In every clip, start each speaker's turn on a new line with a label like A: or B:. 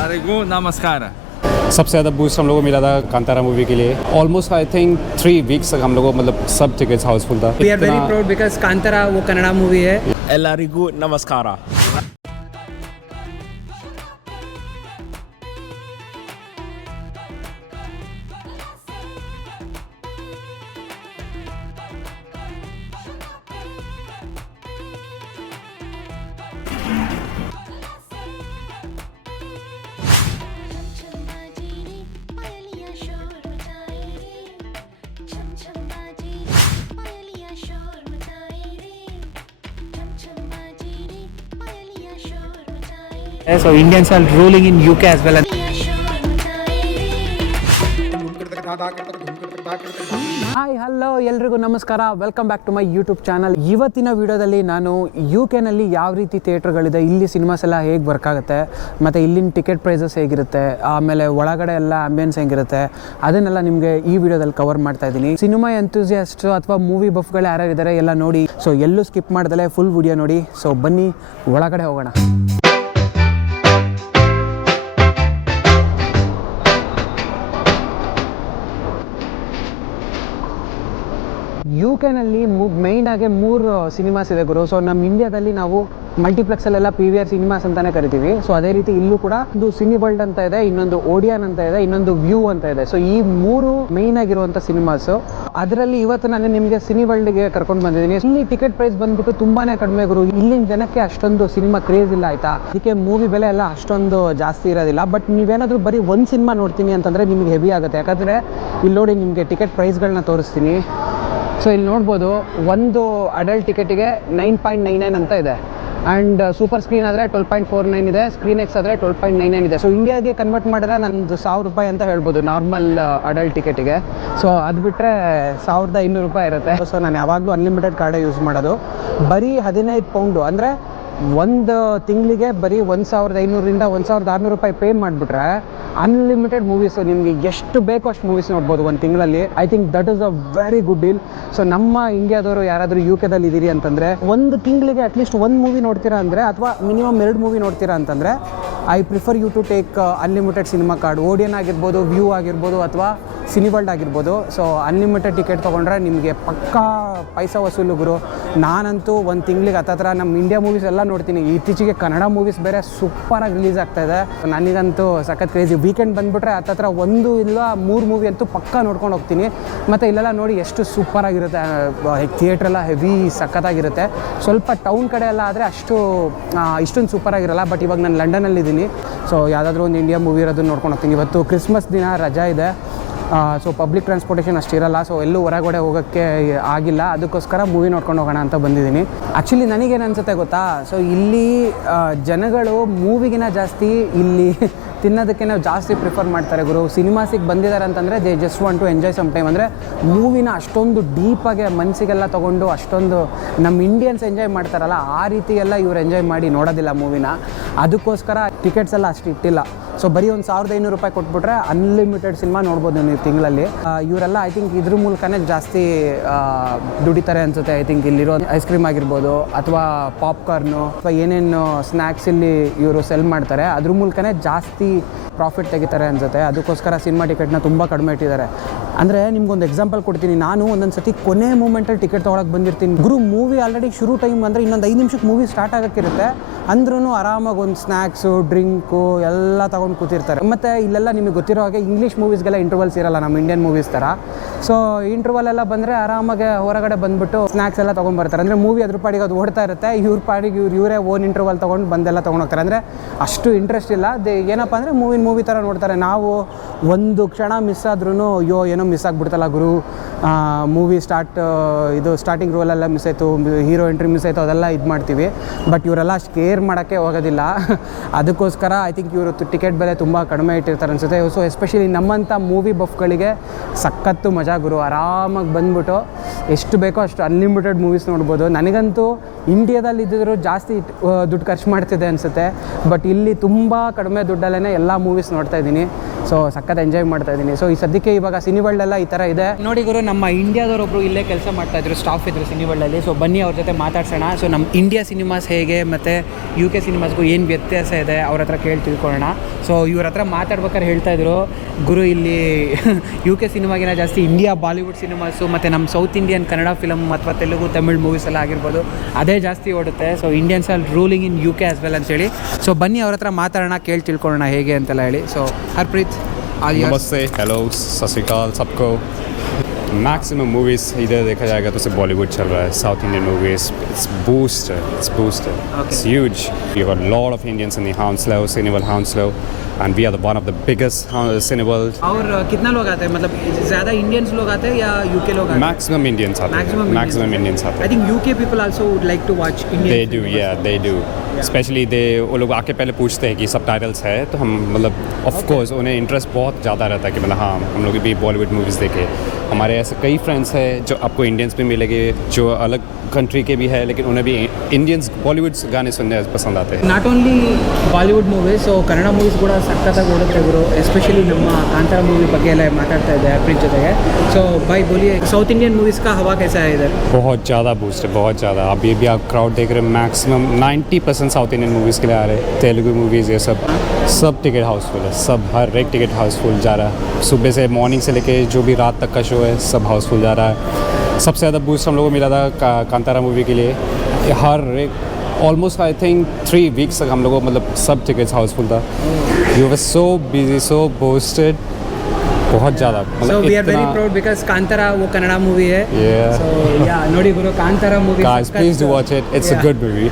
A: अरेगू नमस्कार
B: सबसे ज़्यादा बूस्ट हम लोगों को मिला था कांतारा मूवी के लिए। Almost I think three weeks तक हम लोगों मतलब सब टिकट्स हाउसफुल था।
C: We are
B: very
C: proud because Kantara वो कन्नड़ा मूवी है।
D: एल आरिगू नमस्कारा
C: So, Indians ruling in U K as well. Hi hello ಎಲ್ರಿಗೂ ನಮಸ್ಕಾರ. Welcome back to my YouTube channel ಇವತ್ತಿನ ವಿಡಿಯೋದಲ್ಲಿ ನಾನು ಯು ಕೆನಲ್ಲಿ ಯಾವ ರೀತಿ ಥಿಯೇಟ್ರ್ಗಳಿದೆ, ಇಲ್ಲಿ ಸಿನಿಮಾಸ್ ಎಲ್ಲ ಹೇಗೆ ವರ್ಕ್ ಆಗುತ್ತೆ, ಮತ್ತು ಇಲ್ಲಿನ ಟಿಕೆಟ್ ಪ್ರೈಸಸ್ ಹೇಗಿರುತ್ತೆ, ಆಮೇಲೆ ಒಳಗಡೆ ಎಲ್ಲ ಆಂಬಿಯನ್ಸ್ ಹೆಂಗಿರುತ್ತೆ, ಅದನ್ನೆಲ್ಲ ನಿಮಗೆ ಈ ವಿಡಿಯೋದಲ್ಲಿ ಕವರ್ ಮಾಡ್ತಾ ಇದ್ದೀನಿ. ಸಿನಿಮಾ ಎಂತೂಸಿಯಾಸ್ಟ್ ಅಥವಾ ಮೂವಿ ಬಫ್ಗಳು ಯಾರ್ಯಾರಿದ್ದಾರೆ ಎಲ್ಲ ನೋಡಿ. ಸೊ ಎಲ್ಲೂ ಸ್ಕಿಪ್ ಮಾಡ್ದಲೇ ಫುಲ್ ವಿಡಿಯೋ ನೋಡಿ. ಸೊ ಬನ್ನಿ, ಒಳಗಡೆ ಹೋಗೋಣ. ಯು ಕೆನಲ್ಲಿ ಮು ಮೈನ್ ಆಗಿ ಮೂರು ಸಿನಿಮಾಸ್ ಇದೆ ಗುರು. ಸೊ ನಮ್ಮ ಇಂಡಿಯಾದಲ್ಲಿ ನಾವು ಮಲ್ಟಿಪ್ಲೆಕ್ಸಲ್ಲೆಲ್ಲ ಪಿ ವಿ ಆರ್ ಸಿನಿಮಾಸ್ ಅಂತಾನೆ ಕರಿತೀವಿ. ಸೊ ಅದೇ ರೀತಿ ಇಲ್ಲೂ ಕೂಡ ಒಂದು ಸಿನಿ ವರ್ಲ್ಡ್ ಅಂತ ಇದೆ, ಇನ್ನೊಂದು ಓಡಿಯನ್ ಅಂತ ಇದೆ, ಇನ್ನೊಂದು ವ್ಯೂ ಅಂತ ಇದೆ. ಸೊ ಈ ಮೂರು ಮೈನ್ ಆಗಿರುವಂಥ ಸಿನಿಮಾಸು ಅದರಲ್ಲಿ ಇವತ್ತು ನಾನು ನಿಮಗೆ ಸಿನಿ ವರ್ಲ್ಡ್ಗೆ ಕರ್ಕೊಂಡು ಬಂದಿದ್ದೀನಿ. ಇಲ್ಲಿ ಟಿಕೆಟ್ ಪ್ರೈಸ್ ಬಂದ್ಬಿಟ್ಟು ತುಂಬಾನೇ ಕಡಿಮೆ ಗುರು. ಇಲ್ಲಿನ ಜನಕ್ಕೆ ಅಷ್ಟೊಂದು ಸಿನಿಮಾ ಕ್ರೇಜ್ ಇಲ್ಲ ಆಯ್ತಾ? ಅದಕ್ಕೆ ಮೂವಿ ಬೆಲೆ ಎಲ್ಲ ಅಷ್ಟೊಂದು ಜಾಸ್ತಿ ಇರೋದಿಲ್ಲ. ಬಟ್ ನೀವೇನಾದರೂ ಬರೀ ಒಂದು ಸಿನಿಮಾ ನೋಡ್ತೀನಿ ಅಂತಂದರೆ ನಿಮಗೆ ಹೆವಿ ಆಗುತ್ತೆ. ಯಾಕಂದರೆ ಇಲ್ಲಿ ನೋಡಿ ನಿಮಗೆ ಟಿಕೆಟ್ ಪ್ರೈಸ್ಗಳನ್ನ ತೋರಿಸ್ತೀನಿ. ಸೊ ಇಲ್ಲಿ ನೋಡ್ಬೋದು ಒಂದು ಅಡಲ್ಟ್ ಟಿಕೆಟಿಗೆ ನೈನ್ ಪಾಯಿಂಟ್ ನೈನ್ ನೈನ್ ಅಂತ ಇದೆ. ಆ್ಯಂಡ್ ಸೂಪರ್ ಸ್ಕ್ರೀನ್ ಆದರೆ ಟ್ವೆಲ್ ಪಾಯಿಂಟ್ ಫೋರ್ ನೈನ್ ಇದೆ. ಸ್ಕ್ರೀನ್ ಎಕ್ಸ್ ಆದರೆ ಟ್ವೆಲ್ ಪಾಯಿಂಟ್ ನೈನ್ ನೈನ್ ಇದೆ. ಸೊ ಇಂಡಿಯಾಗೆ ಕನ್ವರ್ಟ್ ಮಾಡಿದ್ರೆ ನಂದು ಸಾವಿರ ರೂಪಾಯಿ ಅಂತ ಹೇಳ್ಬೋದು ನಾರ್ಮಲ್ ಅಡಲ್ಟ್ ಟಿಕೆಟಿಗೆ ಸೊ ಅದು ಬಿಟ್ಟರೆ ಸಾವಿರದ ಇನ್ನೂರು ರೂಪಾಯಿ ಇರುತ್ತೆ. ಸೊ ನಾನು ಯಾವಾಗಲೂ ಅನ್ಲಿಮಿಟೆಡ್ ಕಾರ್ಡೇ ಯೂಸ್ ಮಾಡೋದು. ಬರೀ ಹದಿನೈದು ಪೌಂಡು ಅಂದರೆ ಒಂದು ತಿಂಗಳಿಗೆ ಬರೀ ಒಂದು ಸಾವಿರದ ಐನೂರರಿಂದ ಒಂದು ಸಾವಿರದ ಆರುನೂರು ರೂಪಾಯಿ ಪೇ ಮಾಡಿಬಿಟ್ರೆ ಅನ್ಲಿಮಿಟೆಡ್ ಮೂವೀಸ್ ನಿಮಗೆ ಎಷ್ಟು ಬೇಕೋ ಅಷ್ಟು ಮೂವೀಸ್ ನೋಡ್ಬೋದು ಒಂದು ತಿಂಗಳಲ್ಲಿ. I think that is a very good deal so ನಮ್ಮ ಇಂಡಿಯಾದವರು ಯಾರಾದರೂ ಯು ಕೆದಲ್ಲಿ ಇದ್ದೀರಿ ಅಂತಂದರೆ, ಒಂದು ತಿಂಗಳಿಗೆ ಅಟ್ಲೀಸ್ಟ್ ಒಂದು ಮೂವಿ ನೋಡ್ತೀರಾ ಅಂದರೆ, ಅಥವಾ ಮಿನಿಮಮ್ ಎರಡು ಮೂವಿ ನೋಡ್ತೀರಾ ಅಂತಂದರೆ I prefer you to take unlimited cinema card Odeon ಆಗಿರ್ಬೋದು ವ್ಯೂ ಆಗಿರ್ಬೋದು, ಅಥವಾ ಸಿನಿವರ್ಲ್ಡ್ ಆಗಿರ್ಬೋದು. ಸೊ ಅನ್ಲಿಮಿಟೆಡ್ ಟಿಕೆಟ್ ತೊಗೊಂಡ್ರೆ ನಿಮಗೆ ಪಕ್ಕಾ ಪೈಸಾ ವಸೂಲು ಗುರು. ನಾನಂತೂ ಒಂದು ತಿಂಗಳಿಗೆ ಹತ್ತತ್ರ ನಮ್ಮ ಇಂಡಿಯಾ ಮೂವೀಸ್ ಎಲ್ಲ ನೋಡ್ತೀನಿ. ಇತ್ತೀಚೆಗೆ ಕನ್ನಡ ಮೂವೀಸ್ ಬೇರೆ ಸೂಪರಾಗಿ ರಿಲೀಸ್ ಆಗ್ತಾ ಇದೆ. ನನಗಂತೂ ಸಖತ್ ಕ್ರೇಜಿ ವೀಕೆಂಡ್ ಬಂದುಬಿಟ್ರೆ ಹತ್ತತ್ರ ಒಂದು ಇಲ್ಲ ಮೂರು ಮೂವಿ ಅಂತೂ ಪಕ್ಕಾ ನೋಡ್ಕೊಂಡು ಹೋಗ್ತೀನಿ. ಮತ್ತು ಇಲ್ಲೆಲ್ಲ ನೋಡಿ ಎಷ್ಟು ಸೂಪರಾಗಿರುತ್ತೆ ಥಿಯೇಟ್ರೆಲ್ಲ ಹೆವಿ ಸಖತ್ತಾಗಿರುತ್ತೆ. ಸ್ವಲ್ಪ ಟೌನ್ ಕಡೆ ಎಲ್ಲ ಆದರೆ ಅಷ್ಟು ಇಷ್ಟೊಂದು ಸೂಪರಾಗಿರಲ್ಲ ಬಟ್ ಇವಾಗ ನಾನು ಲಂಡನಲ್ಲಿದ್ದೀನಿ ಸೊ ಯಾವುದಾದ್ರೂ ಒಂದು ಇಂಡಿಯಾ ಮೂವಿ ಇರೋದನ್ನ ನೋಡ್ಕೊಂಡು ಹೋಗ್ತೀನಿ. ಇವತ್ತು ಕ್ರಿಸ್ಮಸ್ ದಿನ ರಜಾ ಇದೆ. ಸೊ ಪಬ್ಲಿಕ್ ಟ್ರಾನ್ಸ್ಪೋರ್ಟೇಷನ್ ಅಷ್ಟಿರಲ್ಲ ಸೊ ಎಲ್ಲೂ ಹೊರಗಡೆ ಹೋಗೋಕ್ಕೆ ಆಗಿಲ್ಲ. ಅದಕ್ಕೋಸ್ಕರ ಮೂವಿ ನೋಡ್ಕೊಂಡು ಹೋಗೋಣ ಅಂತ ಬಂದಿದ್ದೀನಿ. ಆ್ಯಕ್ಚುಲಿ ನನಗೇನು ಅನ್ಸುತ್ತೆ ಗೊತ್ತಾ? ಸೊ ಇಲ್ಲಿ ಜನಗಳು ಮೂವಿಗಿನ ಜಾಸ್ತಿ ಇಲ್ಲಿ ತಿನ್ನೋದಕ್ಕೆ ನಾವು ಜಾಸ್ತಿ ಪ್ರಿಫರ್ ಮಾಡ್ತಾರೆ ಗುರು. ಸಿನಿಮಾಸಿಗೆ ಬಂದಿದ್ದಾರೆ ಅಂತಂದರೆ they just want to enjoy some time ಅಂದರೆ ಮೂವಿನ ಅಷ್ಟೊಂದು ಡೀಪಾಗೆ ಮನಸ್ಸಿಗೆಲ್ಲ ತೊಗೊಂಡು ಅಷ್ಟೊಂದು ನಮ್ಮ ಇಂಡಿಯನ್ಸ್ ಎಂಜಾಯ್ ಮಾಡ್ತಾರಲ್ಲ, ಆ ರೀತಿ ಎಲ್ಲ ಇವ್ರು ಎಂಜಾಯ್ ಮಾಡಿ ನೋಡೋದಿಲ್ಲ ಮೂವಿನ. ಅದಕ್ಕೋಸ್ಕರ ಟಿಕೆಟ್ಸ್ ಎಲ್ಲ ಅಷ್ಟು ಇಟ್ಟಿಲ್ಲ. ಸೊ ಬರೀ ಒಂದು ಸಾವಿರದ ಐನೂರು ರೂಪಾಯಿ ಕೊಟ್ಬಿಟ್ರೆ ಅನ್ಲಿಮಿಟೆಡ್ ಸಿನಿಮಾ ನೋಡ್ಬೋದು ನೀವು ತಿಂಗಳಲ್ಲಿ. ಇವರೆಲ್ಲ ಐ ಥಿಂಕ್ ಇದ್ರ ಮೂಲಕನೇ ಜಾಸ್ತಿ ದುಡಿತಾರೆ ಅನ್ಸುತ್ತೆ. ಐ ಥಿಂಕ್ ಇಲ್ಲಿರೋ ಐಸ್ ಕ್ರೀಮ್ ಆಗಿರ್ಬೋದು ಅಥವಾ ಪಾಪ್ಕಾರ್ನು ಅಥವಾ ಏನೇನು ಸ್ನ್ಯಾಕ್ಸ್ ಇಲ್ಲಿ ಇವರು ಸೆಲ್ ಮಾಡ್ತಾರೆ. ಅದ್ರ ಮೂಲಕನೇ ಜಾಸ್ತಿ ಪ್ರಾಫಿಟ್ ತೆಗಿತಾರೆ ಅನ್ಸುತ್ತೆ. ಅದಕ್ಕೋಸ್ಕರ ಸಿನಿಮಾ ಟಿಕೆಟ್ನ ತುಂಬ ಕಡಿಮೆ ಇಟ್ಟಿದ್ದಾರೆ. ಅಂದರೆ ನಿಮ್ಗೊಂದು ಎಕ್ಸಾಂಪಲ್ ಕೊಡ್ತೀನಿ. ನಾನು ಒಂದೊಂದು ಸತಿ ಕೊನೆ ಮೂಮೆಂಟಲ್ಲಿ ಟಿಕೆಟ್ ತೊಗೊಳಕ್ಕೆ ಬಂದಿರ್ತೀನಿ. ಗುರು ಮೂವಿ ಆಲ್ರೆಡಿ ಶುರು ಟೈಮ್ ಅಂದರೆ ಇನ್ನೊಂದು ಐದು ನಿಮಿಷಕ್ಕೆ ಮೂವಿ ಸ್ಟಾರ್ಟ್ ಆಗೋಕ್ಕಿರುತ್ತೆ. ಅಂದ್ರೂ ಆರಾಮಾಗಿ ಒಂದು ಸ್ನ್ಯಾಕ್ಸು ಡ್ರಿಂಕು ಎಲ್ಲ ತೊಗೊಂಡು ಕೂತಿರ್ತಾರೆ. ಮತ್ತು ಇಲ್ಲೆಲ್ಲ ನಿಮಗೆ ಗೊತ್ತಿರೋ ಹಾಗೆ ಇಂಗ್ಲೀಷ್ ಮೂವೀಸ್ಗೆಲ್ಲ ಇಂಟರ್ವಲ್ಸ್ ಇರಲ್ಲ ನಮ್ಮ ಇಂಡಿಯನ್ ಮೂವೀಸ್ ಥರ ಸೊ ಇಂಟರ್ವಲ್ ಎಲ್ಲ ಬಂದರೆ ಆರಾಮಾಗಿ ಹೊರಗಡೆ ಬಂದುಬಿಟ್ಟು ಸ್ನ್ಯಾಕ್ಸ್ ಎಲ್ಲ ತೊಗೊಂಡ್ಬರ್ತಾರೆ ಅಂದರೆ ಮೂವಿ ಅದ್ರ ಪಾಡಿಗೆ ಅದು ಓಡ್ತಾ ಇರುತ್ತೆ. ಇವ್ರ ಪಾಡಿಗೆ ಇವ್ರು, ಇವರೇ ಓನ್ ಇಂಟರ್ವಲ್ ತೊಗೊಂಡು ಬಂದೆಲ್ಲ ತೊಗೊಂಡೋಗ್ತಾರೆ ಅಂದರೆ ಅಷ್ಟು ಇಂಟ್ರೆಸ್ಟ್ ಇಲ್ಲ. ದೇ ಏನಪ್ಪ ಅಂದರೆ ಮೂವಿನ ಮೂವಿ ಥರ ನೋಡ್ತಾರೆ. ನಾವು ಒಂದು ಕ್ಷಣ ಮಿಸ್ ಆದ್ರೂ ಅಯ್ಯೋ ಏನೋ ಮಿಸ್ ಆಗಿಬಿಡ್ತಲ್ಲ ಗುರು. ಮೂವಿ ಸ್ಟಾರ್ಟ್ ಇದು ಸ್ಟಾರ್ಟಿಂಗ್ ರೋಲೆಲ್ಲ ಮಿಸ್ ಆಯಿತು ಹೀರೋ ಎಂಟ್ರಿ ಮಿಸ್ ಆಯಿತು, ಅದೆಲ್ಲ ಇದು ಮಾಡ್ತೀವಿ. ಬಟ್ ಇವರೆಲ್ಲ ಅಷ್ಟು ಕೇರ್ ಮಾಡೋಕ್ಕೆ ಹೋಗೋದಿಲ್ಲ. ಅದಕ್ಕೋಸ್ಕರ ಐ ಥಿಂಕ್ ಇವರು ಟಿಕೆಟ್ ಬೆಲೆ ತುಂಬ ಕಡಿಮೆ ಇಟ್ಟಿರ್ತಾರೆ ಅನಿಸುತ್ತೆ. ಸೊ ಎಸ್ಪೆಷಲಿ ನಮ್ಮಂಥ ಮೂವಿ ಬಫ್ಗಳಿಗೆ ಸಖತ್ತು ಮಜಾ ಗುರು. ಆರಾಮಾಗಿ ಬಂದ್ಬಿಟ್ಟು ಎಷ್ಟು ಬೇಕೋ ಅಷ್ಟು ಅನ್ಲಿಮಿಟೆಡ್ ಮೂವೀಸ್ ನೋಡ್ಬೋದು. ನನಗಂತೂ ಇಂಡಿಯಾದಲ್ಲಿ ಇದ್ದಿದ್ರು ಜಾಸ್ತಿ ದುಡ್ಡು ಖರ್ಚು ಮಾಡ್ತಿದೆ ಅನಿಸುತ್ತೆ. ಬಟ್ ಇಲ್ಲಿ ತುಂಬ ಕಡಿಮೆ ದುಡ್ಡಲ್ಲೇ ಎಲ್ಲ ಮೂವೀಸ್ ನೋಡ್ತಾ ಇದ್ದೀನಿ. ಸೊ ಸಖತ್ ಎಂಜಾಯ್ ಮಾಡ್ತಾ ಇದ್ದೀನಿ. ಸೊ ಈ ಸದ್ಯಕ್ಕೆ ಇವಾಗ ಸಿನಿ ವರ್ಲ್ಡ್ ಎಲ್ಲ ಈ ಥರ ಇದೆ. ನೋಡಿ ಗುರು ನಮ್ಮ ಇಂಡಿಯಾದವರು ಒಬ್ಬರು ಇಲ್ಲೇ ಕೆಲಸ ಮಾಡ್ತಾ ಮಾಡ್ತಾಯಿದ್ರು ಸ್ಟಾಫ್ ಇದ್ದರು ಸಿನಿಮಾಗಳಲ್ಲಿ. ಸೊ ಬನ್ನಿ ಅವ್ರ ಜೊತೆ ಮಾತಾಡ್ಸೋಣ. ಸೊ ನಮ್ಮ ಇಂಡಿಯಾ ಸಿನಿಮಾಸ್ ಹೇಗೆ ಮತ್ತು ಯು ಕೆ ಸಿನಿಮಾಸ್ಗೂ ಏನು ವ್ಯತ್ಯಾಸ ಇದೆ ಅವ್ರ ಹತ್ರ ಕೇಳಿ ತಿಳ್ಕೊಳ್ಳೋಣ. ಸೊ ಇವ್ರ ಹತ್ರ ಮಾತಾಡ್ಬೇಕಾದ್ರೆ ಹೇಳ್ತಾ ಇದ್ರು ಗುರು ಇಲ್ಲಿ ಯು ಕೆ ಸಿನಿಮಾಗಿನ ಜಾಸ್ತಿ ಇಂಡಿಯಾ ಬಾಲಿವುಡ್ ಸಿನಿಮಾಸು ಮತ್ತು ನಮ್ಮ ಸೌತ್ ಇಂಡಿಯನ್ ಕನ್ನಡ ಫಿಲಮ್ ಅಥವಾ ತೆಲುಗು ತಮಿಳ್ ಮೂವೀಸ್ ಎಲ್ಲ ಆಗಿರ್ಬೋದು ಅದೇ ಜಾಸ್ತಿ ಓಡುತ್ತೆ. So Indians all ruling in U K as well ಅಂತೇಳಿ ಸೊ ಬನ್ನಿ ಅವ್ರ ಹತ್ರ ಮಾತಾಡೋಣ ಕೇಳಿ ತಿಳ್ಕೊಳ್ಳೋಣ ಹೇಗೆ ಅಂತೆಲ್ಲ ಹೇಳಿ. ಸೊ ಹರ್ಪ್ರೀತ್
B: ನಮಸ್ತೆ. ಹಲೋ ಸಸಿಕಾಲ್ ಸಬ್ಕೋ. मैक्सिमम मूवीज़ इधर देखा जाएगा तो सिर्फ़ बॉलीवुड चल रहा है south Indian movies it's boost it's boost it's huge you got lot of Indians in the Hounslow Cineworld Hounslow and we are the one of the biggest Cineworld
C: और कितना लोग आते हैं? मतलब ज़्यादा इंडियंस लोग आते हैं या यूके लोग आते हैं?
B: मैक्सिमम इंडियंस आते हैं। मैक्सिमम इंडियंस आते हैं।
C: I think UK people also would like to watch
B: Indian they do yeah they do specially दे वो लोग आके पहले पूछते हैं कि सब टाइटल्स है तो हम मतलब ऑफकोर्स उन्हें इंटरेस्ट बहुत ज़्यादा रहता है कि मतलब हाँ हम लोग भी बॉलीवुड मूवीज़ देखे। हमारे ऐसे कई फ्रेंड्स हैं जो आपको इंडियंस भी मिलेंगे जो अलग कंट्री के भी है लेकिन उन्हें भी इंडियंस बॉलीवुड गाने सुनने पसंद आते हैं।
C: Not only Bollywood movies so Kannada movies कूड़ा सख्त ओडते एस्पेशली नम ನಮ್ಮ मूवी ಮೂವಿ ಬಗ್ಗೆ ಎಲ್ಲ जो सो भाई बोलिए ಸೊ इंडियन मूवीज़ का हवा कैसा है इधर?
B: बहुत ज़्यादा बूस्ट है बहुत ज़्यादा। अभी भी आप क्राउड देख रहे हैं maximum 90 percent south Indian movies के लिए आ रहे हैं। तेलुगु मूवीज़ ये सब। सब टिकट हाउसफुल है। सब हर एक टिकट हाउसफुल जा रहा है। सुबह से मॉर्निंग से लेके जो भी रात तक का शो है सब हाउसफुल जा रहा है। सबसे ज़्यादा बूस्ट हम लोग को मिला था का, कांतारा मूवी के लिए। हर एक almost I think three weeks तक हम लोग को मतलब सब टिकट्स हाउसफुल था। You were so busy so boosted बहुत ज़्यादा
C: ಸೊ
B: मतलब
C: ವಿ ಆರ್ ವೆರಿ
B: इतना-
C: ಪ್ರೌಡ್ ಬಿಕಾಸ್ ಕಾಂತಾರ वो ಕನ್ನಡ ಮೂವಿ है
B: Yeah.
C: ಸೊ ಯಾ ನೋಡಿ ಗುರು Kantara movie
B: Guys, please do watch it. It's a good movie.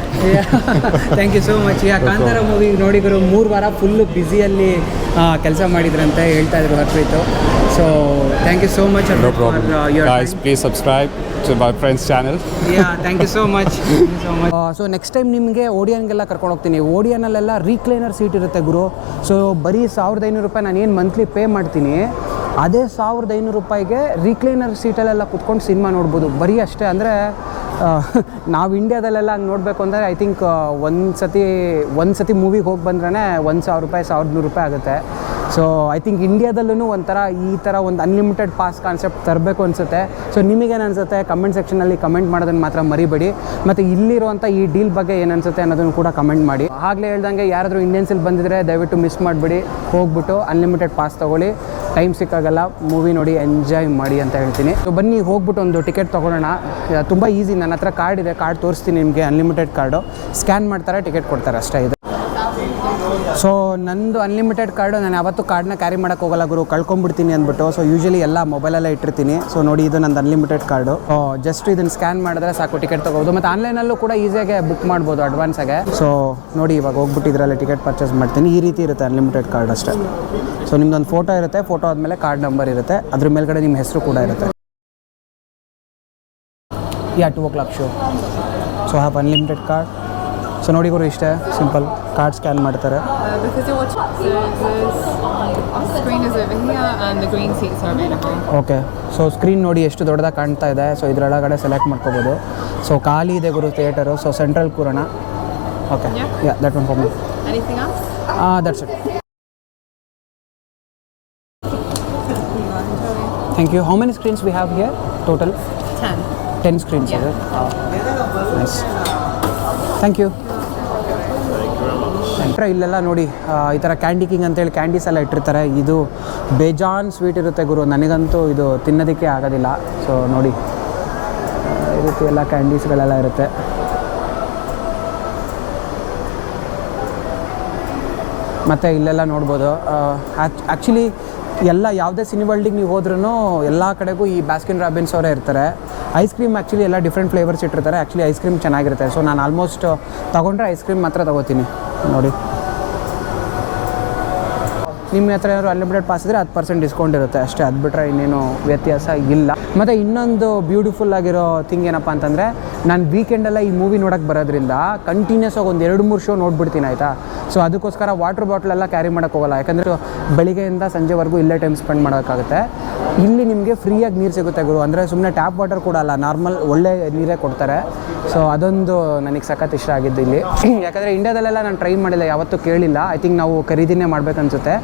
C: Thank you so much yeah Kantara movie ನೋಡಿ ಗುರು ಮೂರು ವಾರ ಫುಲ್ಲು ಬ್ಯುಸಿಯಲ್ಲಿ ಕೆಲಸ ಮಾಡಿದ್ರಂತೆ ಹೇಳ್ತಾ ಇದ್ರು Harpreet so thank you so much
B: No problem. Guys, please subscribe to my friend's channel.
C: Thank you so much so much so next time ನಿಮಗೆ ಓಡಿಯನ್ಗೆಲ್ಲ ಕರ್ಕೊಂಡು ಹೋಗ್ತೀನಿ ಓಡಿಯನಲ್ಲೆಲ್ಲ ರೀಕ್ಲೈನರ್ ಸೀಟ್ ಇರುತ್ತೆ ಗುರು ಸೊ ಬರೀ ಸಾವಿರದ ಐನೂರು ರೂಪಾಯಿ ನಾನು ಏನು ಮಂತ್ಲಿ ಪೇ ಮಾಡ್ತೀನಿ ಅದೇ ಸಾವಿರದ ಐನೂರು ರೂಪಾಯಿಗೆ ರೀಕ್ಲೈನರ್ ಸೀಟಲ್ಲೆಲ್ಲ ಕುತ್ಕೊಂಡು ಸಿನಿಮಾ ನೋಡ್ಬೋದು. ಬರೀ ಅಷ್ಟೇ, ಅಂದರೆ ನಾವು ಇಂಡ್ಯಾದಲ್ಲೆಲ್ಲ ಹಂಗೆ ನೋಡಬೇಕು ಅಂದರೆ ಐ ಥಿಂಕ್ ಒಂದು ಸತಿ ಒಂದು ಸತಿ ಮೂವಿಗೆ ಹೋಗಿ ಬಂದ್ರೇ ಒಂದು ಸಾವಿರ ರೂಪಾಯಿ, ಸಾವಿರದ ನೂರು ರೂಪಾಯಿ ಆಗುತ್ತೆ. ಸೊ ಐ ಥಿಂಕ್ ಇಂಡಿಯಾದಲ್ಲೂ ಒಂಥರ ಈ ಥರ ಒಂದು ಅನ್ಲಿಮಿಟೆಡ್ ಪಾಸ್ ಕಾನ್ಸೆಪ್ಟ್ ತರಬೇಕು ಅನಿಸುತ್ತೆ. ಸೊ ನಿಮಗೇನು ಅನಿಸುತ್ತೆ ಕಮೆಂಟ್ ಸೆಕ್ಷನಲ್ಲಿ ಕಮೆಂಟ್ ಮಾಡೋದನ್ನು ಮಾತ್ರ ಮರಿಬೇಡಿ. ಮತ್ತು ಇಲ್ಲಿರುವಂಥ ಈ ಡೀಲ್ ಬಗ್ಗೆ ಏನು ಅನಿಸುತ್ತೆ ಅನ್ನೋದನ್ನು ಕೂಡ ಕಮೆಂಟ್ ಮಾಡಿ. ಆಗಲೇ ಹೇಳ್ದಂಗೆ ಯಾರಾದರೂ ಇಂಡಿಯನ್ಸಲ್ಲಿ ಬಂದಿದ್ರೆ ದಯವಿಟ್ಟು ಮಿಸ್ ಮಾಡಿಬಿಡಿ. ಹೋಗ್ಬಿಟ್ಟು ಅನ್ಲಿಮಿಟೆಡ್ ಪಾಸ್ ತೊಗೊಳ್ಳಿ. ಟೈಮ್ ಸಿಕ್ಕಾಗಲ್ಲ. ಮೂವಿ ನೋಡಿ ಎಂಜಾಯ್ ಮಾಡಿ ಅಂತ ಹೇಳ್ತೀನಿ. ಸೊ ಬನ್ನಿ, ಹೋಗ್ಬಿಟ್ಟು ಒಂದು ಟಿಕೆಟ್ ತೊಗೊಳ್ಳೋಣ. ತುಂಬ ಈಸಿ ನನ್ನ ಹತ್ರ ಕಾರ್ಡ್ ಇದೆ. ಕಾರ್ಡ್ ತೋರಿಸ್ತೀನಿ ನಿಮಗೆ. ಅನ್ಲಿಮಿಟೆಡ್ ಕಾರ್ಡು ಸ್ಕ್ಯಾನ್ ಮಾಡ್ತಾರೆ ಟಿಕೆಟ್ ಕೊಡ್ತಾರೆ. ಅಷ್ಟೇ ಇದೆ. ಸೊ ನಂದು ಅನ್ಲಿಮಿಟೆಡ್ ಕಾರ್ಡು ನಾನು ಯಾವತ್ತೂ ಕಾರ್ಡ್ನ ಕ್ಯಾರಿ ಮಾಡೋಕ್ಕೆ ಹೋಗಲ್ಲ ಗುರು. ಕಳ್ಕೊಂಬಿಡ್ತೀನಿ ಅಂದ್ಬಿಟ್ಟು. ಸೊ ಯೂಶಲಿ ಎಲ್ಲ ಮೊಬೈಲೆಲ್ಲ ಇಟ್ಟಿರ್ತೀನಿ. ಸೊ ನೋಡಿ ಇದು ನಂದು ಅನ್ಲಿಮಿಟೆಡ್ ಕಾರ್ಡು ಜಸ್ಟ್ ಇದನ್ನು ಸ್ಕ್ಯಾನ್ ಮಾಡಿದ್ರೆ ಸಾಕು ಟಿಕೆಟ್ ತೊಗೋಬೋದು. ಮತ್ತು ಆನ್ಲೈನಲ್ಲೂ ಕೂಡ ಈಸಿಯಾಗಿ ಬುಕ್ ಮಾಡ್ಬೋದು ಅಡ್ವಾನ್ಸಾಗೆ ಸೊ ನೋಡಿ ಇವಾಗ ಹೋಗ್ಬಿಟ್ಟು ಇದರಲ್ಲಿ ಟಿಕೆಟ್ ಪರ್ಚೇಸ್ ಮಾಡ್ತೀನಿ. ಈ ರೀತಿ ಇರುತ್ತೆ ಅನ್ಲಿಮಿಟೆಡ್ ಕಾರ್ಡ್ ಅಷ್ಟೇ. ಸೊ ನಿಮ್ದೊಂದು ಫೋಟೋ ಇರುತ್ತೆ. ಫೋಟೋ ಆದಮೇಲೆ ಕಾರ್ಡ್ ನಂಬರ್ ಇರುತ್ತೆ. ಅದ್ರ ಮೇಲ್ಗಡೆ ನಿಮ್ಮ ಹೆಸರು ಕೂಡ ಇರುತ್ತೆ. Yeah two o'clock show so have unlimited card so ನೋಡಿ ಗುರು ಇಷ್ಟೇ. ಸಿಂಪಲ್ ಕಾರ್ಡ್ ಸ್ಕ್ಯಾನ್ ಮಾಡ್ತಾರೆ.
A: Because this, our screen is over here and the green seats are available.
C: Okay so screen ನೋಡಿ ಎಷ್ಟು ದೊಡ್ಡದಾಗ ಕಾಣ್ತಾ ಇದೆ. ಸೊ ಇದರೊಳಗಡೆ ಸೆಲೆಕ್ಟ್ ಮಾಡ್ಕೋಬೋದು. ಸೊ ಖಾಲಿ ಇದೆ ಗುರು theatre so central ಕೂರೋಣ okay
A: yeah
C: that one for me
A: Anything else?
C: That's it thank you how many screens we have here total.
A: Ten
C: screens ಇದೆ ನೈಸ್ ಥ್ಯಾಂಕ್ ಯು ಇಲ್ಲೆಲ್ಲ ನೋಡಿ ಈ ಥರ ಕ್ಯಾಂಡಿ ಕಿಂಗ್ ಅಂತೇಳಿ ಕ್ಯಾಂಡೀಸ್ ಎಲ್ಲ ಇಟ್ಟಿರ್ತಾರೆ. ಇದು ಬೇಜಾನ್ ಸ್ವೀಟ್ ಇರುತ್ತೆ ಗುರು. ನನಗಂತೂ ಇದು ತಿನ್ನೋದಕ್ಕೆ ಆಗೋದಿಲ್ಲ. ಸೊ ನೋಡಿ. ಈ ರೀತಿ ಎಲ್ಲ ಕ್ಯಾಂಡೀಸ್ಗಳೆಲ್ಲ ಇರುತ್ತೆ. ಮತ್ತು ಇಲ್ಲೆಲ್ಲ ನೋಡ್ಬೋದು ಆ್ಯಕ್ಚುಲಿ ಎಲ್ಲ ಯಾವುದೇ ಸಿನಿವರ್ಲ್ಡಿಗೆ ನೀವು ಹೋದ್ರೂ ಎಲ್ಲ ಕಡೆಗೂ ಈ ಬ್ಯಾಸ್ಕಿನ್ ರಾಬಿನ್ಸ್ ಅವರೇ ಇರ್ತಾರೆ. ಐಸ್ ಕ್ರೀಮ್ ಆ್ಯಕ್ಚುಲಿ ಎಲ್ಲ ಡಿಫ್ರೆಂಟ್ ಫ್ಲೇವರ್ಸ್ ಇಟ್ಟಿರ್ತಾರೆ. ಆ್ಯಕ್ಚುಲಿ ಐಸ್ ಕ್ರೀಮ್ ಚೆನ್ನಾಗಿರುತ್ತೆ. ಸೊ ನಾನು ಆಲ್ಮೋಸ್ಟ್ ತೊಗೊಂಡ್ರೆ ಐಸ್ ಕ್ರೀಮ್ ಮಾತ್ರ ತೊಗೋತೀನಿ. ನೋಡಿ. ನಿಮ್ಮ ಹತ್ರ ಏನಾದ್ರು ಅನ್ಲಿಮಿಟೆಡ್ ಪಾಸ್ ಇದ್ದರೆ ಹತ್ತು ಪರ್ಸೆಂಟ್ ಡಿಸ್ಕೌಂಟ್ ಇರುತ್ತೆ. ಅಷ್ಟೇ, ಅದು ಬಿಟ್ಟರೆ ಇನ್ನೇನು ವ್ಯತ್ಯಾಸ ಇಲ್ಲ. ಮತ್ತು ಇನ್ನೊಂದು ಬ್ಯೂಟಿಫುಲ್ ಆಗಿರೋ ಥಿಂಗ್ ಏನಪ್ಪ ಅಂತಂದರೆ, ನಾನು ವೀಕೆಂಡೆಲ್ಲ ಈ ಮೂವಿ ನೋಡೋಕ್ಕೆ ಬರೋದ್ರಿಂದ ಕಂಟಿನ್ಯೂಸ್ ಆಗಿ ಒಂದು ಎರಡು ಮೂರು ಶೋ ನೋಡ್ಬಿಡ್ತೀನಿ, ಆಯಿತಾ? ಸೊ ಅದಕ್ಕೋಸ್ಕರ ವಾಟರ್ ಬಾಟ್ಲೆಲ್ಲ ಕ್ಯಾರಿ ಮಾಡೋಕ್ಕೆ ಹೋಗಲ್ಲ. ಯಾಕಂದರೆ ಬೆಳಿಗ್ಗೆಯಿಂದ ಸಂಜೆವರೆಗೂ ಇಲ್ಲೇ ಟೈಮ್ ಸ್ಪೆಂಡ್ ಮಾಡೋಕ್ಕಾಗುತ್ತೆ. ಇಲ್ಲಿ ನಿಮಗೆ ಫ್ರೀಯಾಗಿ ನೀರು ಸಿಗುತ್ತೆ ಗುರು. ಅಂದರೆ ಸುಮ್ಮನೆ ಟ್ಯಾಪ್ ವಾಟರ್ ಕೂಡ ಅಲ್ಲ ನಾರ್ಮಲ್ ಒಳ್ಳೆ ನೀರೇ ಕೊಡ್ತಾರೆ. ಸೊ ಅದೊಂದು ನನಗೆ ಸಖತ್ ಇಷ್ಟ ಆಗಿದ್ದು ಇಲ್ಲಿ. ಯಾಕಂದರೆ ಇಂಡ್ಯಾದಲ್ಲೆಲ್ಲ ನಾನು ಟ್ರೈ ಮಾಡಿಲ್ಲ, ಯಾವತ್ತೂ ಕೇಳಿಲ್ಲ. ಐ ಥಿಂಕ್ ನಾವು ಖರೀದಿನೇ ಮಾಡಬೇಕನ್ಸುತ್ತೆ.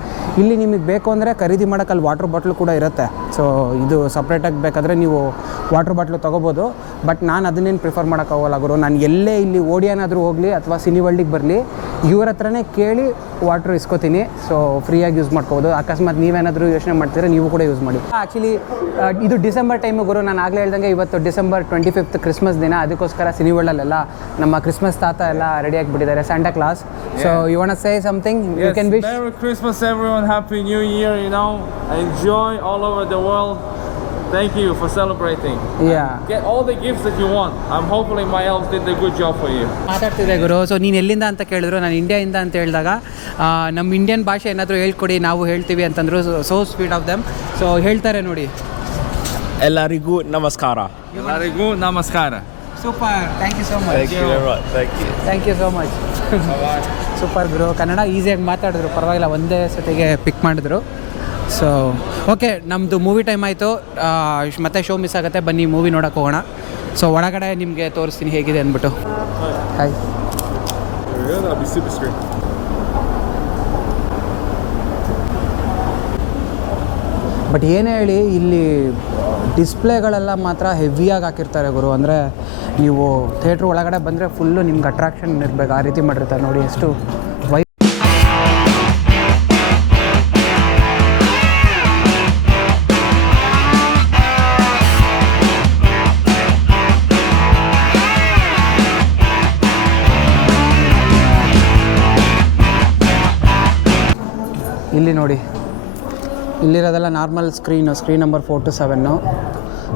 C: ಇಲ್ಲಿ ನಿಮಗೆ ಬೇಕು ಅಂದರೆ ಖರೀದಿ ಮಾಡೋಕೆ ಅಲ್ಲಿ ವಾಟರ್ ಬಾಟ್ಲು ಕೂಡ ಇರುತ್ತೆ. ಸೊ ಇದು ಸಪ್ರೇಟಾಗಿ ಬೇಕಾದರೆ ನೀವು ವಾಟರ್ ಬಾಟ್ಲು ತೊಗೋಬೋದು. ಬಟ್ ನಾನು ಅದನ್ನೇನು ಪ್ರಿಫರ್ ಮಾಡೋಕ್ಕಾಗಲ್ಲ ಗುರು. ನಾನು ಎಲ್ಲೇ ಇಲ್ಲಿ ಓಡಿಯಾನಾದರೂ ಹೋಗಲಿ ಅಥವಾ ಸಿನಿವಲ್ಡಿಗೆ ಬರಲಿ, ಇವ್ರ ಹತ್ರನೇ ಕೇಳಿ ವಾಟ್ರ್ ಇಸ್ಕೋತೀನಿ. ಸೊ ಫ್ರೀಯಾಗಿ ಯೂಸ್ ಮಾಡ್ಕೋಬೋದು. ಅಕಸ್ಮಾತ್ ನೀವೇನಾದರೂ ಯೋಚನೆ ಮಾಡ್ತೀರಾ, ನೀವು ಕೂಡ ಯೂಸ್ ಮಾಡಿ. ಆ್ಯಕ್ಚುಲಿ ಇದು ಡಿಸೆಂಬರ್ ಟೈಮು ಗುರು. ನಾನು ಆಗಲೇ ಹೇಳ್ದಂಗೆ ಇವತ್ತು ಡಿಸೆಂಬರ್ ಟ್ವೆಂಟಿ ಫಿಫ್ತ್ ಕ್ರಿಸ್ಮಸ್ ದಿನ. ಅದಕ್ಕೋಸ್ಕರ ಸಿನಿವಲ್ಲೆಲ್ಲ ನಮ್ಮ ಕ್ರಿಸ್ಮಸ್ ತಾತ ಎಲ್ಲ ready ಆಗಿಬಿಟ್ಟಿದ್ದಾರೆ Santa Claus so you want say
E: something
C: you can
E: be Christmas everyone happy new year you know enjoy all over the world thank you for celebrating
C: yeah
E: get all the gifts that you want I am hoping my elves did the good job for you
C: ಮಾತಾಡ್ತಿದ್ದೆ ಗುರು so ನೀನು ಎಲ್ಲಿಂದ ಅಂತ ಕೇಳಿದ್ರು ನಾನು ಇಂಡಿಯಾಯಿಂದ ಅಂತ ಹೇಳಿದಾಗ ನಮ್ಮ Indian ಭಾಷೆ ಏನಾದರೂ ಹೇಳ್ಕೊಡಿ ನಾವು ಹೇಳ್ತೀವಿ ಅಂತಂದ್ರು so speed of them so ಹೇಳ್ತಾರೆ ನೋಡಿ.
F: ಎಲ್ಲರಿಗೂ ನಮಸ್ಕಾರ.
C: ಎಲ್ಲರಿಗೂ ನಮಸ್ಕಾರ. Super
F: thank you so much. Thank you
C: so much super ಗುರು ಕನ್ನಡ ಈಸಿಯಾಗಿ ಮಾತಾಡಿದ್ರು. ಪರವಾಗಿಲ್ಲ ಒಂದೇ ಸತಿಗೆ ಪಿಕ್ ಮಾಡಿದ್ರು. ಸೊ ಓಕೆ ನಮ್ಮದು ಮೂವಿ ಟೈಮ್ ಆಯಿತು. ಮತ್ತೆ ಶೋ ಮಿಸ್ ಆಗುತ್ತೆ. ಬನ್ನಿ ಮೂವಿ ನೋಡೋಕೆ ಹೋಗೋಣ. ಸೊ ಒಳಗಡೆ ನಿಮಗೆ ತೋರಿಸ್ತೀನಿ ಹೇಗಿದೆ ಅಂದ್ಬಿಟ್ಟು. ಹಾಯ್. ಬಟ್ ಏನೇ ಹೇಳಿ ಇಲ್ಲಿ ಡಿಸ್ಪ್ಲೇಗಳೆಲ್ಲ ಮಾತ್ರ ಹೆವಿಯಾಗಿ ಹಾಕಿರ್ತಾರೆ ಗುರು. ಅಂದರೆ ನೀವು ಥಿಯೇಟ್ರ್ ಒಳಗಡೆ ಬಂದರೆ ಫುಲ್ಲು ನಿಮ್ಗೆ ಅಟ್ರಾಕ್ಷನ್ ಇರಬೇಕು. ಆ ರೀತಿ ಮಾಡಿರ್ತಾರೆ ನೋಡಿ, ಎಷ್ಟು ಇಲ್ಲಿರೋದೆಲ್ಲ normal screen screen number four two seven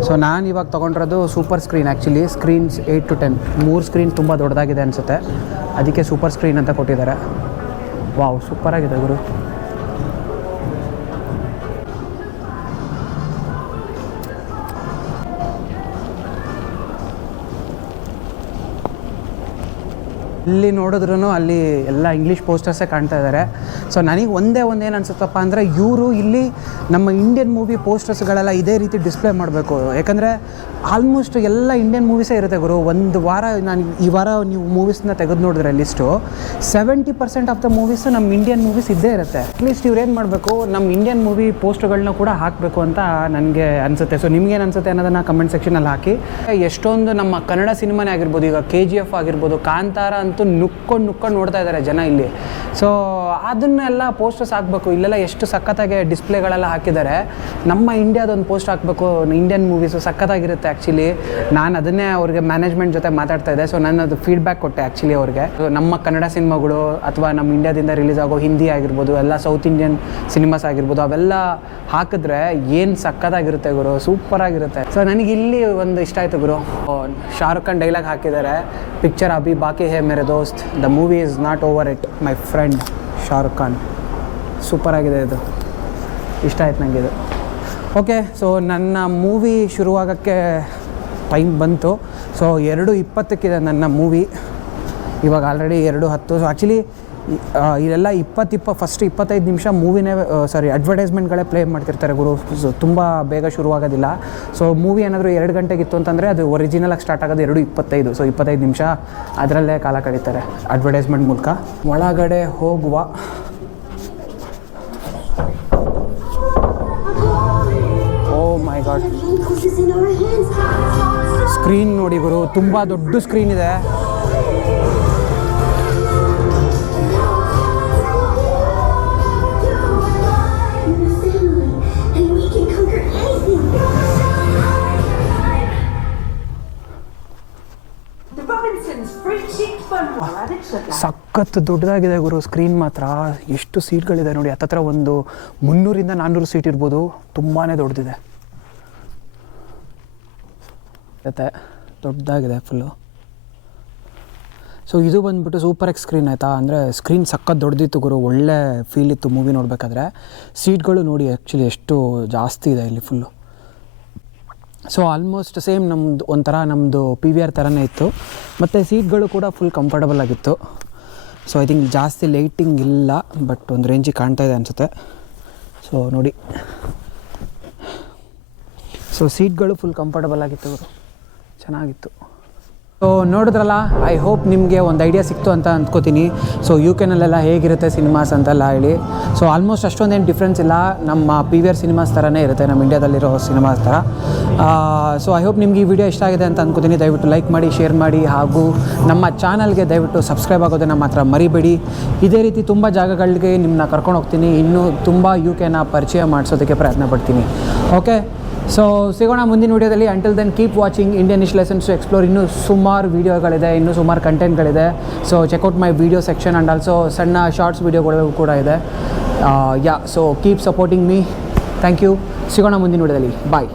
C: so ನಾನು ಇವಾಗ ತೊಗೊಂಡಿರೋದು super screen actually screens eight two ten ಮೂರು ಸ್ಕ್ರೀನ್ ತುಂಬ ದೊಡ್ಡದಾಗಿದೆ ಅನಿಸುತ್ತೆ. ಅದಕ್ಕೆ ಸೂಪರ್ ಸ್ಕ್ರೀನ್ ಅಂತ ಕೊಟ್ಟಿದ್ದಾರೆ. ವಾವ್ ಸೂಪರಾಗಿದೆ ಗುರು. ಇಲ್ಲಿ ನೋಡಿದ್ರೂ ಅಲ್ಲಿ ಎಲ್ಲ ಇಂಗ್ಲೀಷ್ ಪೋಸ್ಟರ್ಸೇ ಕಾಣ್ತಾ ಇದ್ದಾರೆ ಸೊ ನನಗೆ ಒಂದೇ ಒಂದೇನು ಅನ್ಸುತ್ತಪ್ಪ ಅಂದರೆ ಇವರು ಇಲ್ಲಿ ನಮ್ಮ ಇಂಡಿಯನ್ ಮೂವಿ ಪೋಸ್ಟರ್ಸ್ಗಳೆಲ್ಲ ಇದೇ ರೀತಿ ಡಿಸ್ಪ್ಲೇ ಮಾಡಬೇಕು. ಯಾಕಂದರೆ ಆಲ್ಮೋಸ್ಟ್ ಎಲ್ಲ ಇಂಡಿಯನ್ ಮೂವೀಸೇ ಇರುತ್ತೆ ಗುರು. ಒಂದು ವಾರ ನಾನು ಈ ವಾರ ನೀವು ಮೂವೀಸ್ನ ತೆಗೆದು ನೋಡಿದ್ರೆ list seventy percent of the movies ನಮ್ಮ ಇಂಡಿಯನ್ ಮೂವೀಸ್ ಇದ್ದೇ ಇರುತ್ತೆ. ಅಟ್ಲೀಸ್ಟ್ ಇವ್ರು ಏನು ಮಾಡಬೇಕು ನಮ್ಮ ಇಂಡಿಯನ್ ಮೂವಿ ಪೋಸ್ಟ್ಗಳನ್ನ ಕೂಡ ಹಾಕಬೇಕು ಅಂತ ನನಗೆ ಅನಿಸುತ್ತೆ. ಸೊ ನಿಮ್ಗೇನು ಅನಿಸುತ್ತೆ ಅನ್ನೋದನ್ನು ಕಮೆಂಟ್ ಸೆಕ್ಷನಲ್ಲಿ ಹಾಕಿ. ಎಷ್ಟೊಂದು ನಮ್ಮ ಕನ್ನಡ ಸಿನಿಮಾನೇ ಆಗಿರ್ಬೋದು, ಈಗ ಕೆ ಜಿ ಎಫ್ ಆಗಿರ್ಬೋದು, ಕಾಂತಾರ ಅಂತೂ ನುಕ್ಕೊಂಡು ನುಕ್ಕೊಂಡು ನೋಡ್ತಾ ಇದ್ದಾರೆ ಜನ ಇಲ್ಲಿ. ಸೊ ಅದನ್ನೆಲ್ಲ ಪೋಸ್ಟರ್ಸ್ ಹಾಕ್ಬೇಕು. ಇಲ್ಲೆಲ್ಲ ಎಷ್ಟು ಸಖತ್ತಾಗಿ ಡಿಸ್ಪ್ಲೇಗಳೆಲ್ಲ ಹಾಕಿದ್ದಾರೆ. ನಮ್ಮ ಇಂಡಿಯಾದೊಂದು ಪೋಸ್ಟ್ ಹಾಕಬೇಕು. ಇಂಡಿಯನ್ ಮೂವೀಸು ಸಖತ್ತಾಗಿರುತ್ತೆ ಆ್ಯಕ್ಚುಲಿ ನಾನು ಅದನ್ನೇ ಅವ್ರಿಗೆ ಮ್ಯಾನೇಜ್ಮೆಂಟ್ ಜೊತೆ ಮಾತಾಡ್ತಾ ಇದ್ದೆ. ಸೊ ನಾನು ಅದು ಫೀಡ್ಬ್ಯಾಕ್ ಕೊಟ್ಟೆ ಆ್ಯಕ್ಚುಲಿ ಅವ್ರಿಗೆ. ನಮ್ಮ ಕನ್ನಡ ಸಿನಿಮಾಗಳು ಅಥವಾ ನಮ್ಮ ಇಂಡಿಯಾದಿಂದ ರಿಲೀಸ್ ಆಗೋ ಹಿಂದಿ ಆಗಿರ್ಬೋದು, ಎಲ್ಲ ಸೌತ್ ಇಂಡಿಯನ್ ಸಿನಿಮಾಸ್ ಆಗಿರ್ಬೋದು, ಅವೆಲ್ಲ ಹಾಕಿದ್ರೆ ಏನು ಸಕ್ಕತ್ತಾಗಿರುತ್ತೆ ಗುರು? ಸೂಪರ್ ಆಗಿರುತ್ತೆ ಸೊ ನನಗೆ ಇಲ್ಲಿ ಒಂದು ಇಷ್ಟ ಆಯಿತು ಗುರು. ಶಾರುಖ್ ಖಾನ್ ಡೈಲಾಗ್ ಹಾಕಿದ್ದಾರೆ. ಪಿಕ್ಚರ್ ಅಭಿ ಬಾಕಿ ಹೇ ಮೇರೆ ದೋಸ್ತ್ the movie is not over it my friend Shahrukh Khan super ಆಗಿದೆ ಇದು. ಇಷ್ಟ ಆಯ್ತು ನನಗೆ ಇದು. ಓಕೆ ಸೊ ನನ್ನ ಮೂವಿ ಶುರುವಾಗೋಕ್ಕೆ ಟೈಮ್ ಬಂತು. ಸೊ ಎರಡು ಇಪ್ಪತ್ತಕ್ಕಿದೆ ನನ್ನ ಮೂವಿ ಇವಾಗ ಆಲ್ರೆಡಿ ಎರಡು ಹತ್ತು ಸೊ ಆ್ಯಕ್ಚುಲಿ ಇದೆಲ್ಲ ಇಪ್ಪತ್ತಿಪ್ಪ ಫಸ್ಟ್ ಇಪ್ಪತ್ತೈದು ನಿಮಿಷ ಮೂವಿನೇ ಸಾರಿ ಅಡ್ವರ್ಟೈಸ್ಮೆಂಟ್ಗಳೇ ಪ್ಲೇ ಮಾಡ್ತಿರ್ತಾರೆ ಗುರು. ತುಂಬ ಬೇಗ ಶುರುವಾಗೋದಿಲ್ಲ. ಸೊ ಮೂವಿ ಏನಾದರೂ ಎರಡು ಗಂಟೆಗಿತ್ತು ಅಂತಂದರೆ ಅದು ಒರಿಜಿನಲಾಗಿ ಸ್ಟಾರ್ಟ್ ಆಗೋದು ಎರಡು ಇಪ್ಪತ್ತೈದು. ಸೊ ಇಪ್ಪತ್ತೈದು ನಿಮಿಷ ಅದರಲ್ಲೇ ಕಾಲ ಕಳೀತಾರೆ ಅಡ್ವರ್ಟೈಸ್ಮೆಂಟ್ ಮೂಲಕ. ಒಳಗಡೆ ಹೋಗುವ. ಓ ಮೈ ಗಾಡ್ ಸ್ಕ್ರೀನ್ ನೋಡಿ ಗುರು, ತುಂಬ ದೊಡ್ಡ ಸ್ಕ್ರೀನ್ ಇದೆ. ಸಖತ್ ದೊಡ್ಡದಾಗಿದೆ ಗುರು ಸ್ಕ್ರೀನ್ ಮಾತ್ರ. ಎಷ್ಟು ಸೀಟ್ಗಳಿದೆ ನೋಡಿ, ಹತ್ತತ್ರ ಒಂದು, ಮುನ್ನೂರಿಂದ ನಾನ್ನೂರು ಸೀಟ್ ಇರ್ಬೋದು ತುಂಬಾ ದೊಡ್ಡದಿದೆ. ಜೊತೆ ದೊಡ್ಡದಾಗಿದೆ ಫುಲ್ಲು ಸೊ ಇದು ಬಂದ್ಬಿಟ್ಟು ಸೂಪರ್ ಎಕ್ಸ್ ಸ್ಕ್ರೀನ್ ಆಯಿತಾ? ಅಂದರೆ ಸ್ಕ್ರೀನ್ ಸಖತ್ ದೊಡ್ಡದಿತ್ತು ಗುರು, ಒಳ್ಳೆ ಫೀಲ್ ಇತ್ತು ಮೂವಿ ನೋಡಬೇಕಾದ್ರೆ. ಸೀಟ್ಗಳು ನೋಡಿ ಆ್ಯಕ್ಚುಲಿ ಎಷ್ಟು ಜಾಸ್ತಿ ಇದೆ ಇಲ್ಲಿ ಫುಲ್ಲು ಸೊ ಆಲ್ಮೋಸ್ಟ್ ಸೇಮ್ ನಮ್ಮದು ಒಂಥರ ನಮ್ಮದು ಪಿ ವಿ ಆರ್ ಥರನೇ ಇತ್ತು. ಮತ್ತು ಸೀಟ್ಗಳು ಕೂಡ ಫುಲ್ ಕಂಫರ್ಟಬಲ್ ಆಗಿತ್ತು. ಸೊ ಐ ಥಿಂಕ್ ಜಾಸ್ತಿ ಲೈಟಿಂಗ್ ಇಲ್ಲ ಬಟ್ ಒಂದು ರೇಂಜಿಗೆ ಕಾಣ್ತಾ ಇದೆ ಅನಿಸುತ್ತೆ. ಸೊ ನೋಡಿ. ಸೊ ಸೀಟ್ಗಳು ಫುಲ್ ಕಂಫರ್ಟಬಲ್ ಆಗಿತ್ತು. ಚೆನ್ನಾಗಿತ್ತು. ಸೊ ನೋಡಿದ್ರಲ್ಲ ಐ ಹೋಪ್ ನಿಮಗೆ ಒಂದು ಐಡಿಯಾ ಸಿಕ್ತು ಅಂತ ಅಂದ್ಕೋತೀನಿ. ಸೊ ಯು ಕೆನಲ್ಲೆಲ್ಲ ಹೇಗಿರುತ್ತೆ ಸಿನಿಮಾಸ್ ಅಂತೆಲ್ಲ ಹೇಳಿ. ಸೊ ಆಲ್ಮೋಸ್ಟ್ ಅಷ್ಟೊಂದೇನು ಡಿಫ್ರೆನ್ಸ್ ಇಲ್ಲ. ನಮ್ಮ ಪಿ ವಿ ಆರ್ ಸಿನಿಮಾಸ್ ಥರನೇ ಇರುತ್ತೆ, ನಮ್ಮ ಇಂಡಿಯಾದಲ್ಲಿರೋ ಸಿನಿಮಾಸ್ ಥರ ಸೊ ಐ ಹೋಪ್ ನಿಮಗೆ ಈ ವಿಡಿಯೋ ಇಷ್ಟ ಆಗಿದೆ ಅಂತ ಅಂದ್ಕೋತೀನಿ. ದಯವಿಟ್ಟು ಲೈಕ್ ಮಾಡಿ ಶೇರ್ ಮಾಡಿ, ಹಾಗೂ ನಮ್ಮ ಚಾನಲ್ಗೆ ದಯವಿಟ್ಟು ಸಬ್ಸ್ಕ್ರೈಬ್ ಆಗೋದನ್ನು ಮಾತ್ರ ಮರಿಬೇಡಿ. ಇದೇ ರೀತಿ ತುಂಬ ಜಾಗಗಳಿಗೆ ನಿಮ್ಮನ್ನ ಕರ್ಕೊಂಡು ಹೋಗ್ತೀನಿ. ಇನ್ನೂ ತುಂಬ ಯು ಕೆನ ಪರಿಚಯ ಮಾಡಿಸೋದಕ್ಕೆ ಪ್ರಯತ್ನ ಪಡ್ತೀನಿ. ಓಕೆ ಸೊ ಸಿಗೋಣ ಮುಂದಿನ ವೀಡಿಯೋದಲ್ಲಿ. Until then keep watching Indian ish lessons to explore ಇನ್ನೂ ಸುಮಾರು ವೀಡಿಯೋಗಳಿದೆ, ಇನ್ನೂ ಸುಮಾರು ಕಂಟೆಂಟ್ಗಳಿದೆ so check out my video section and also ಸಣ್ಣ ಶಾರ್ಟ್ಸ್ ವೀಡಿಯೋಗಳು ಕೂಡ ಇದೆ. Yeah so keep supporting me thank you ಸಿಗೋಣ ಮುಂದಿನ ವೀಡಿಯೋದಲ್ಲಿ. ಬಾಯ್